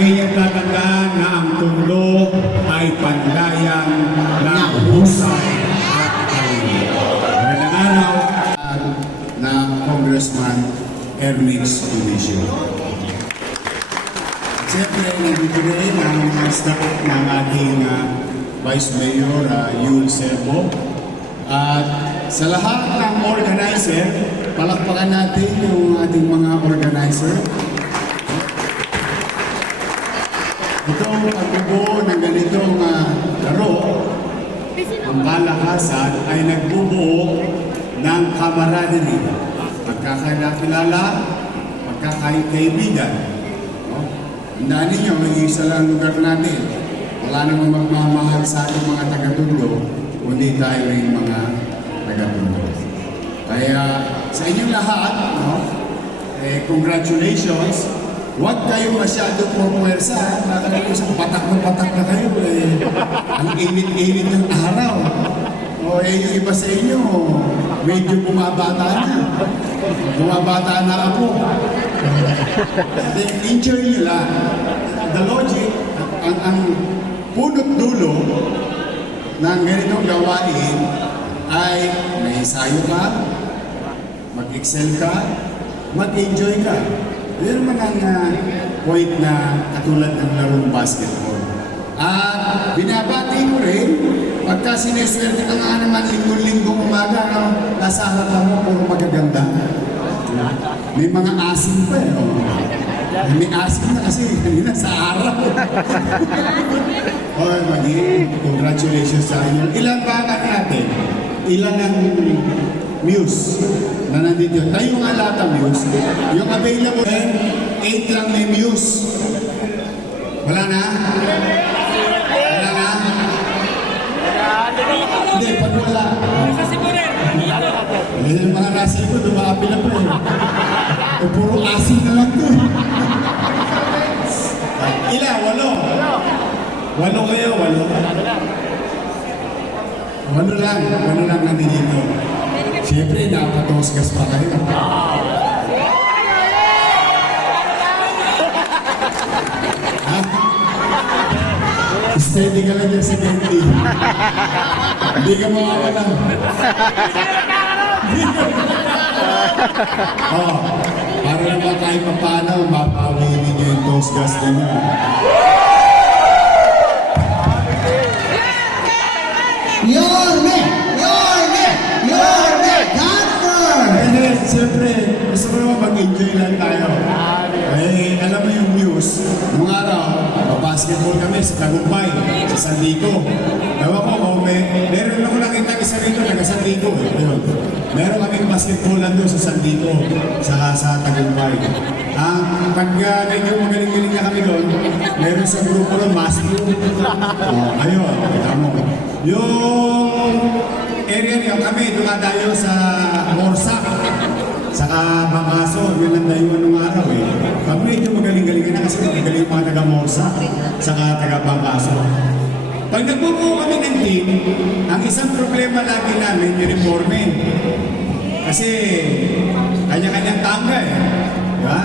Lagi niyong tatandaan na ang mundo ay pandayan ng husay at kalinga. Magandang araw ng Congressman Ernix Division. Siyempre, nandito rin ang staff ng ating Vice Mayor Yul Serbo. At sa lahat ng organizer, palakpakan natin yung ating mga organizer. Itong pagbubuo ng ganitong laro, ang kalakasan ay nagbubuo ng camaraderie, pagkakakilala, pagkakaibigan. Tandaan ninyo, mag-iisa lang lugar natin. Wala namang magmamahal sa ating mga taga-Tondo, kundi tayo rin mga taga-Tondo. Kaya sa inyong lahat, congratulations. Huwag kayo masyado pumwersa. Nakakalayo sa patak na kayo. Ang init-init ng araw. Yung iba sa inyo, medyo bumabata na. Bumabata na ako. Enjoy nyo lang. The logic, ang punot dulo ng ganitong gawain ay may ensayo ka, mag-excel ka, mag-enjoy ka. Yan naman ang point na katulad ng larong basketball. At binabati ko rin, pagka sineswerte ka nga naman linggo-linggong umaga, nasa harapan mo puro magaganda. May mga asin pa eh. May asin na kasi kanina sa araw. Congratulations sa inyo. Ilan ba natin? Ilan ang Muse na nandito? Tayo nga lahat ang Muse. Yung available, 8 lang may Muse. Wala na? Wala na? Hindi, pag wala. Yung mga nasa ko, dumaapi na po. Puro asin na lang to. Ilan? 8? 8 kayo? 8? 8 lang nandito. Siyempre, napatosgas pa kayo. Steady ka lang yan sa ganti. Hindi ka mawawala. Para naman kahit pa paano, mapawin ninyo yung tosgas na nyo. Siyempre, gusto ko naman mag-enjoy lang tayo. Alam mo yung Muse, nung araw, basketball kami sa Tagumpay, sa San Diego. Ewan ko, meron ako nakita isa rito, taga San Diego. Meron kaming basketball lang doon sa San Diego, sa Tagumpay. Pag medyo magaling-galing na kami doon, meron sa grupo ng basketball. Ayun, kita mo. Yung area niyo, kami dumadayo sa Morsak. Saka Bangkaso, yun ang dayuan ng araw eh. Pag medyo magaling-galing na kasi magaling yung mga taga-Morsa, saka taga-Bangkaso. Pag nagbubuo kami ng team, ang isang problema lagi namin, uniforme. Kasi kanya-kanyang tangga eh. Diba?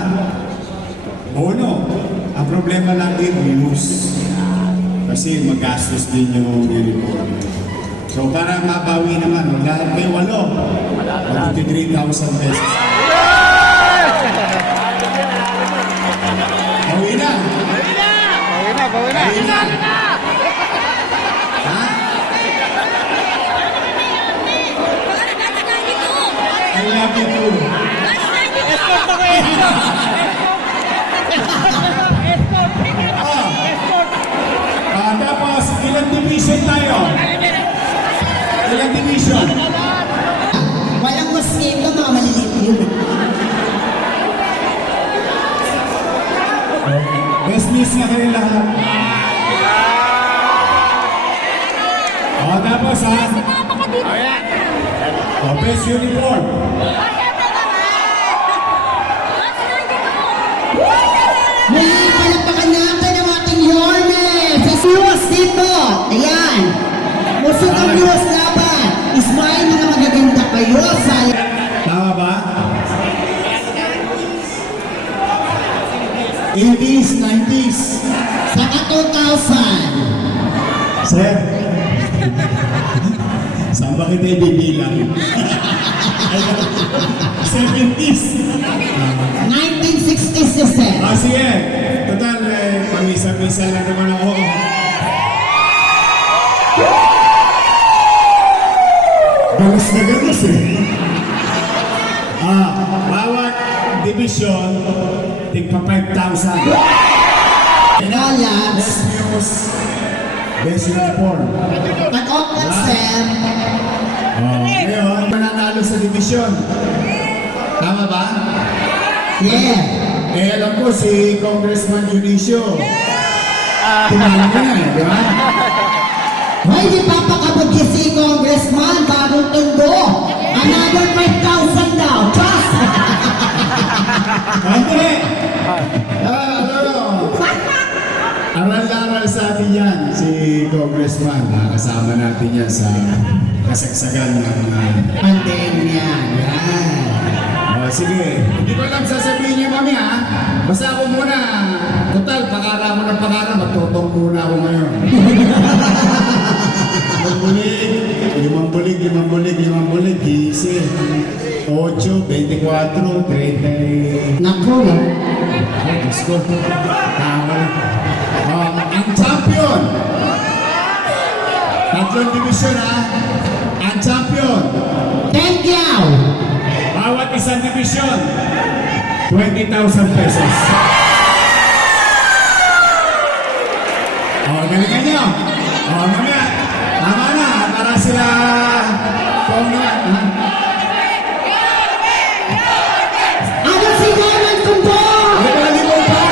Bono, ang problema lagi, use. Kasi magastos din yung uniforme. So para mabawi naman, lahat may 8, 23,000 pesos. Bawi na! Bawi na! Ha? I love you too. Tapos, ilang division tayo? Ilang division? Walang mosquito, mga maliliit yun. Best miss na kayo lahat. Tapos ha? Best uniform. Muli, palakpakan natin ang ating Yorme. Sa Siwas dito. Ayan. Musok ang Siwas dapat. Ismail, mga magaganda kayo sa... Tama ba? 80s, 90s. Sir, saan ba kita ibibilang? 70s. 1960s na sir. Sige. Total, pamisa-misa lang naman ako. Galas na galas eh. Bawat division, tigpa 5,000. Dollars. Best news, best uniform. Cut-off lang sir. Ngayon, mananalo sa division. Tama ba? Yeah. Alam ko si Congressman Junicio. Tingnan mo yan, di ba? Hoy, di papakabog si Congressman, bagong tundo. Another 5,000 daw. Trust! Hindi! Aral-aral sa atin yan, si Congressman. Kasama natin yan sa kasagsagan ng Pandemya. Yan. sige, hindi ko alam sasabihin niyo mami ha. Basta ako muna. Total, pakara mo ng pakara, magtotong muna ako ngayon. Limang bulig, 15, 8, 24, 30. Naku. Ay, Diyos ko. Tama. Ang champion. Tatlong division ha. Ang champion. Thank you. Bawat isang division, 20,000 pesos. Galingan nyo. Mamaya. Tama na. Para sila kung ha? Ano si Diamond Kumbo? May volleyball pa.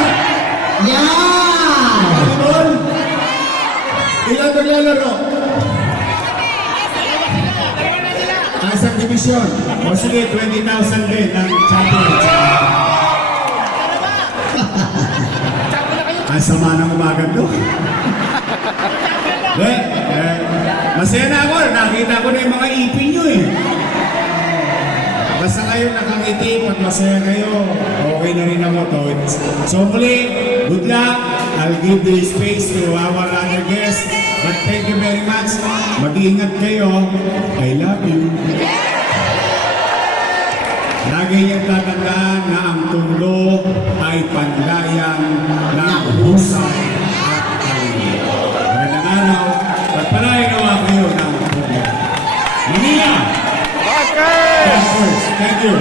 Yan. Volleyball. Ilan naglalaro? Isang division. O sige, 20,000 din ang champion. Ang sama ng umaga to. Masaya na ako. Nakita ko na yung mga ipin nyo eh. Basta kayo nakangiti, pag masaya kayo, okay na rin ako to. So muli, good luck. I'll give the space to our other guests. But thank you very much. Mag-iingat kayo. I love you. Lagi niyang tatandaan na ang tundo ay panlayan ng husay at kalinga. Magandang araw. Pagpalain nawa kayo ng problema. Manila! Thank you.